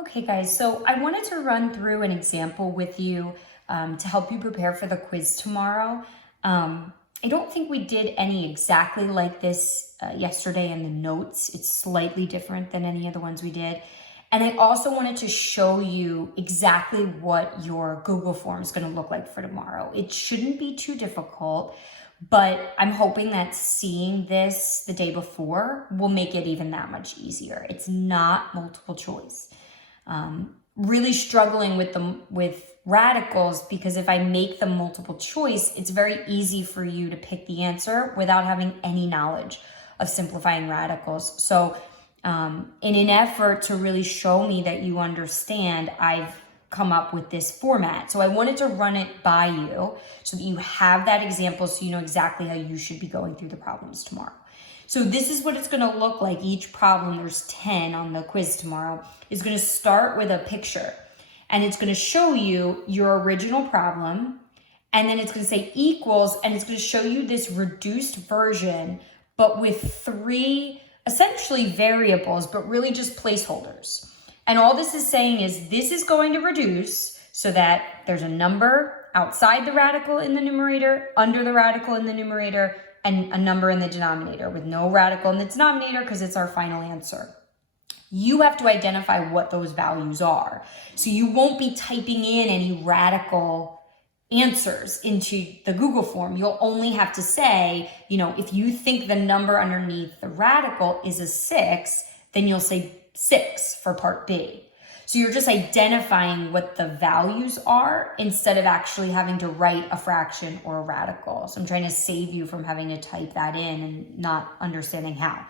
Okay, guys, so I wanted to run through an example with you to help you prepare for the quiz tomorrow. I don't think we did any exactly like this yesterday in the notes. It's slightly different than any of the ones we did. And I also wanted to show you exactly what your Google form is going to look like for tomorrow. It shouldn't be too difficult, but I'm hoping that seeing this the day before will make it even that much easier. It's not multiple choice. Really struggling with radicals because if I make them multiple choice, it's very easy for you to pick the answer without having any knowledge of simplifying radicals. So in an effort to really show me that you understand, I've come up with this format. So I wanted to run it by you so that you have that example so you know exactly how you should be going through the problems tomorrow. So this is what it's going to look like. Each problem, there's 10 on the quiz tomorrow, is going to start with a picture. And it's going to show you your original problem. And then it's going to say equals, and it's going to show you this reduced version, but with 3 essentially variables, but really just placeholders. And all this is saying is this is going to reduce so that there's a number outside the radical in the numerator, under the radical in the numerator, and a number in the denominator with no radical in the denominator because it's our final answer. You have to identify what those values are. So you won't be typing in any radical answers into the Google form. You'll only have to say, if you think the number underneath the radical is a 6, then you'll say 6 for part B. So you're just identifying what the values are instead of actually having to write a fraction or a radical. So I'm trying to save you from having to type that in and not understanding how.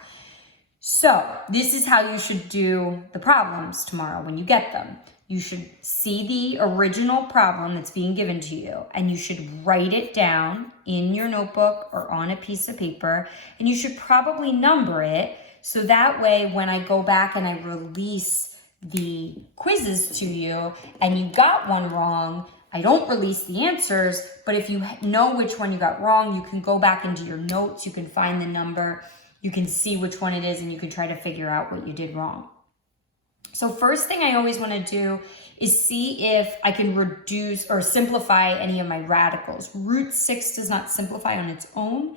So this is how you should do the problems tomorrow when you get them. You should see the original problem that's being given to you, and you should write it down in your notebook or on a piece of paper, and you should probably number it so that way when I go back and I release the quizzes to you and you got one wrong, I don't release the answers, but if you know which one you got wrong, you can go back into your notes, you can find the number, you can see which one it is, and you can try to figure out what you did wrong. So first thing I always want to do is see if I can reduce or simplify any of my radicals. Root 6 does not simplify on its own.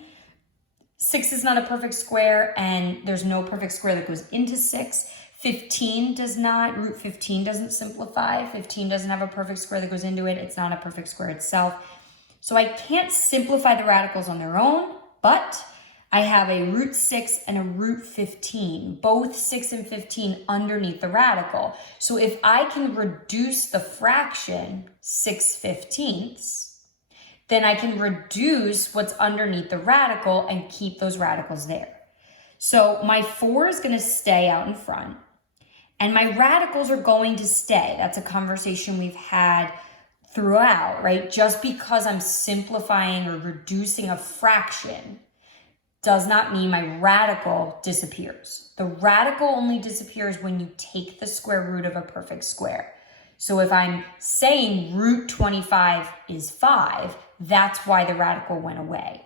6 is not a perfect square, and there's no perfect square that goes into 6. 15 does not, root 15 doesn't simplify. 15 doesn't have a perfect square that goes into it. It's not a perfect square itself. So I can't simplify the radicals on their own, but I have a root 6 and a root 15, both 6 and 15 underneath the radical. So if I can reduce the fraction 6/15, then I can reduce what's underneath the radical and keep those radicals there. So my 4 is going to stay out in front, and my radicals are going to stay. That's a conversation we've had throughout, right? Just because I'm simplifying or reducing a fraction does not mean my radical disappears. The radical only disappears when you take the square root of a perfect square. So if I'm saying root 25 is 5, that's why the radical went away.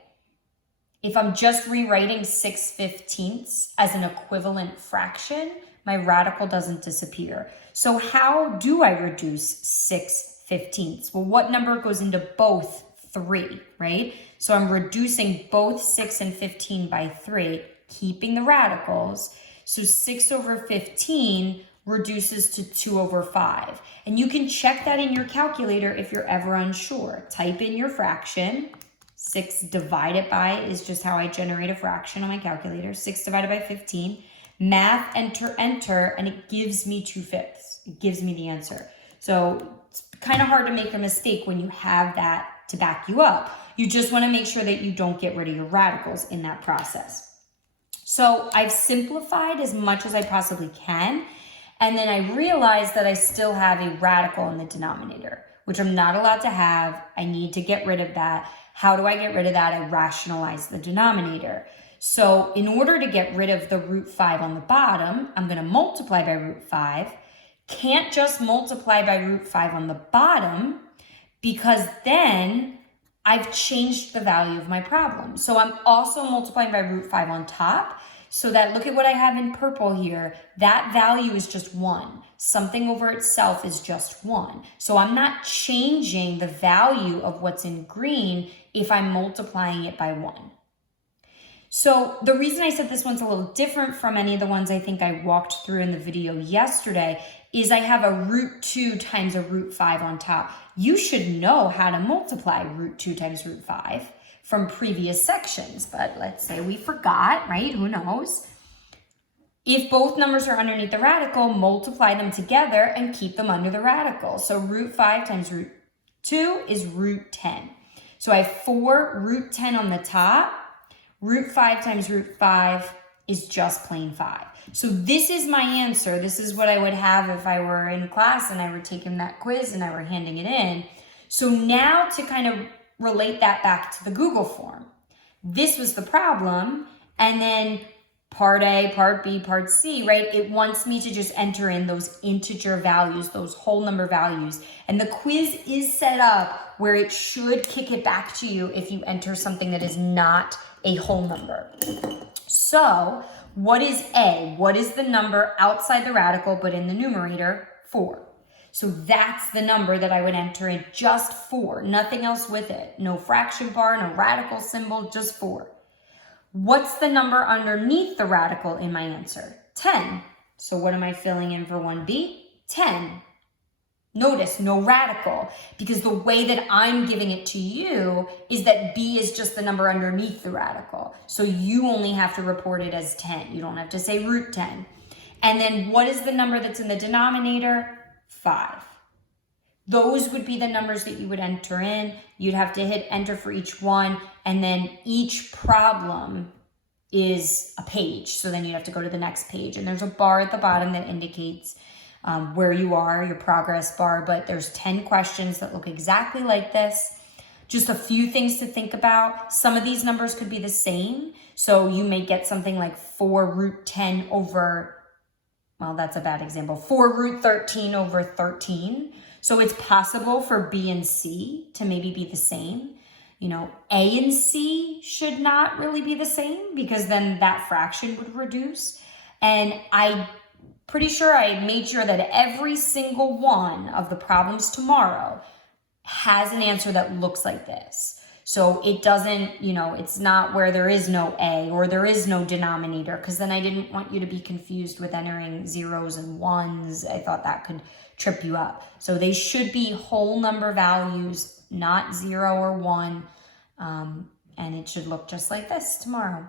If I'm just rewriting 6/15 as an equivalent fraction, my radical doesn't disappear. So how do I reduce 6/15? Well, what number goes into both? 3, right? So I'm reducing both 6 and 15 by 3, keeping the radicals. So 6/15 reduces to 2/5. And you can check that in your calculator if you're ever unsure. Type in your fraction. 6 divided by is just how I generate a fraction on my calculator. 6 divided by 15. Math, enter, and it gives me 2/5. It gives me the answer. So it's kind of hard to make a mistake when you have that to back you up. You just want to make sure that you don't get rid of your radicals in that process. So I've simplified as much as I possibly can. And then I realized that I still have a radical in the denominator, which I'm not allowed to have. I need to get rid of that. How do I get rid of that? I rationalize the denominator. So in order to get rid of the root 5 on the bottom, I'm going to multiply by root 5. Can't just multiply by root 5 on the bottom because then I've changed the value of my problem. So I'm also multiplying by root 5 on top. So that, look at what I have in purple here. That value is just 1. Something over itself is just 1. So I'm not changing the value of what's in green if I'm multiplying it by 1. So the reason I said this one's a little different from any of the ones I think I walked through in the video yesterday is I have a root 2 times a root 5 on top. You should know how to multiply root 2 times root 5 from previous sections, but let's say we forgot, right? Who knows? If both numbers are underneath the radical, multiply them together and keep them under the radical. So root 5 times root 2 is root 10. So I have 4 root 10 on the top. Root 5 times root 5 is just plain 5. So this is my answer. This is what I would have if I were in class and I were taking that quiz and I were handing it in. So now to kind of relate that back to the Google form. This was the problem, and then part A, part B, part C, right? It wants me to just enter in those integer values, those whole number values. And the quiz is set up where it should kick it back to you if you enter something that is not a whole number. So what is A? What is the number outside the radical but in the numerator? 4. So that's the number that I would enter in, just 4, nothing else with it. No fraction bar, no radical symbol, just 4. What's the number underneath the radical in my answer? 10. So what am I filling in for 1B? 10. Notice, no radical, because the way that I'm giving it to you is that B is just the number underneath the radical. So you only have to report it as 10. You don't have to say root 10. And then what is the number that's in the denominator? 5. Those would be the numbers that you would enter in. You'd have to hit enter for each one, and then each problem is a page. So then you have to go to the next page, and there's a bar at the bottom that indicates where you are, your progress bar, but there's 10 questions that look exactly like this. Just a few things to think about. Some of these numbers could be the same. So you may get something like 4 root 10 over, well, that's a bad example, 4 root 13 over 13. So it's possible for B and C to maybe be the same. You know, A and C should not really be the same because then that fraction would reduce. And I'm pretty sure I made sure that every single one of the problems tomorrow has an answer that looks like this. So it doesn't, you know, it's not where there is no A or there is no denominator, because then I didn't want you to be confused with entering zeros and ones. I thought that could trip you up. So they should be whole number values, not 0 or 1. And it should look just like this tomorrow.